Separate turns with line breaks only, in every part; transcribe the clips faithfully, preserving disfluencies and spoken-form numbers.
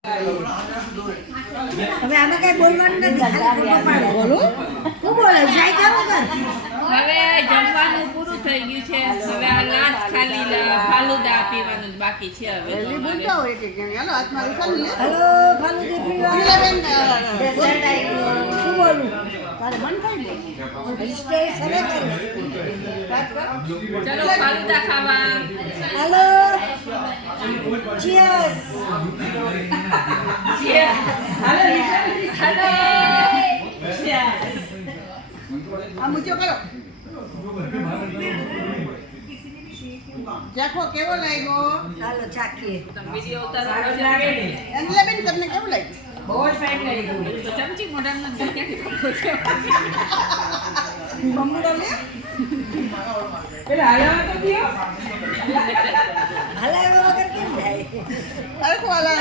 હવે આમાં કઈ બોલવાનું નથી, ખાલી ફોટો પાડો. બોલો શું બોલે જાય કેમ કર.
હવે જમવાનું પૂરું થઈ ગયું છે. હવે આ લાસ્ટ ખાલી ફાલુદા પીવાનું બાકી છે. હવે
હેલો ફાલુદી પીવા શું બોલું તારે મન થાય ને સ્ટે સરે કર.
ચલો ફાલુદા ખાવા.
Hello cheers.
હેલો
આ મુજો કરો. જાખો કેવો લાગ્યો?
હાલો ચાખીએ.
વિડિયો ઉતારવાનો લાગે ને.
અંજલાબેન તમને કેવું લાગ્યું?
બહુ જ ફાઇન લાગ્યું. તો ચમચી મોઢામાં નથી ક્યાંથી ખબર છે.
બમડો લે.
પેલા હાલવા તો દિયો.
હલાવ્યા વગર કેમ જાય?
અરે કોલા.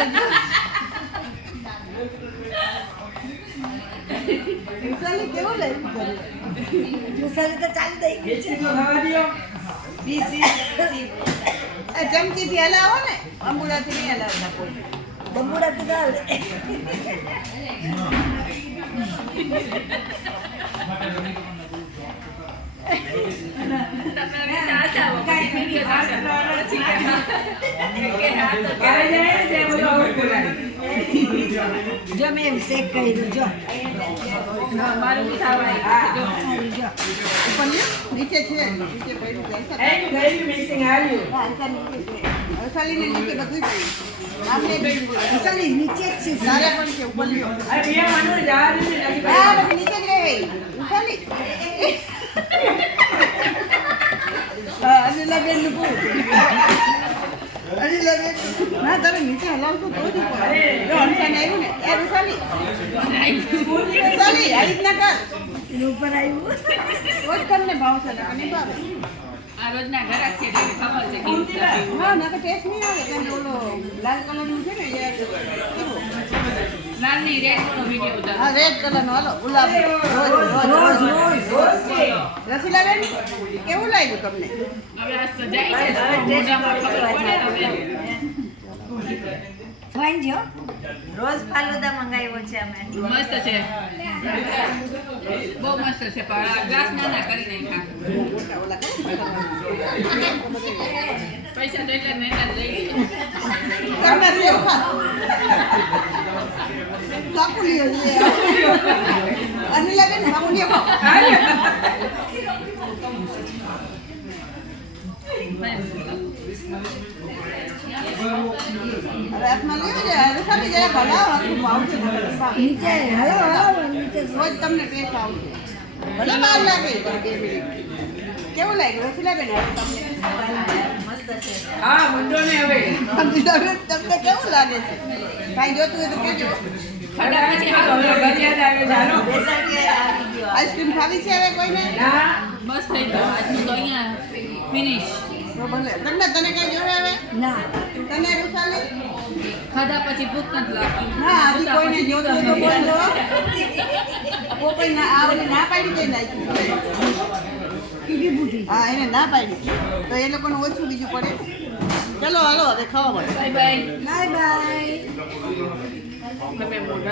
મુસાલી કેવું લાગ્યું?
મુસાલી તો ચાલી દઈ ગઈ છે.
બીસી એ ચમચીથી હલાવો ને, અંબુડાથી નહીં હલાવતા કોઈ.
બમુડા તો ચાલે. જો મેં શેક કર્યું જો.
મારું બી ખાવા જો.
જો
ઉપર લ્યો, નીચે છે, નીચે પડ્યું છે. હા, અંસા નીચે છે. વસાલીને નીચે બધું પડ્યું. આમને પડ્યું.
મુસાલી નીચે જ છે.
તારે પણ છે, ઉપર લ્યો. હા, પછી નીચે જ રહે. વસાલી. હા, અનિલાબેનનું પૂરું. અનિલાબેન, ના તમે નીચે હલાવશો તો જ ઉપર. જો અંસાને આવ્યું ને, એ વસાલી. વસાલી, આ રીતના કર.
એનું ઉપર આવ્યું.
તો જ તમને ભાવશે, નકર નહીં ભાવે.
આ રોજના ઘરાક છે એટલે ખબર છે કેવું છે.
હા, નકર ટેસ્ટ નહીં આવે. કારણ કે ઓલો લાલ કલરનું છે ને, એ કેવું?
લાલની રેડ નો વિડિયો ઉતારો.
હા, રેડ કલરનો હાલો, ગુલાબ.
રોજ રોજ
રસીલાબેન, કેવું લાગ્યું તમને?
હવે આ સજાઈ છે મોઢામાં ખબર પડે હવે.
ફાઈન જો.
રોજ ફાલુદા મંગાવ્યો છે અમે.
મસ્ત છે, બહુ મસ્ત છે. પણ આ ગ્લાસ નાના કરી નાખ્યા.
ઓલા
પૈસા તો એટલે મહેનત લઈ ગઈ.
તમે સેવ ખા. કાપુલીઓ લે. અનિલાબેન, કાપુલીઓ ખાઓ. હવે હાથમાં લેવો છે. હવે ખાલી જરા ભલાવો, આટલું ભાવશે મને.
નીચે હલો હલો નીચે
તો જ તમને ટેસ્ટ આવશે. ભલે વાર લાગે પણ બે મિનિટ. કેવું લાગ્યું રસીલાબેન? હવે તમને
મસ્ત છે.
અનિલાબેન, તમને કેવું લાગે છે? કાંઈ જોતું હોય તો કહેજો.
ખાડા પછી હાલો
ડેઝર્ટ આવી ગયો.
આઈસ્ક્રીમ ખાવી છે હવે કોઈને?
બસ થઈ ગયું આજનું તો અહીંયા ફિનિશ.
તો ભલે. તમને તને કઈ જોવે હવે?
ના
તને રૂસાલી?
ખાધા પછી ભૂખ નથી લાગતી.
ના, હજી કોઈને જોતું હોય તો બોલો. કોઈ ના આ ઓલી ના પાડી દે નાખી.
કીધી બુઢી.
હા, એને ના પાડી. તો એ લોકોને ઓછું બીજું પડે. ચલો હાલો હવે ખાવા મળે.
Bye bye.
Bye bye.
તમે મોઢા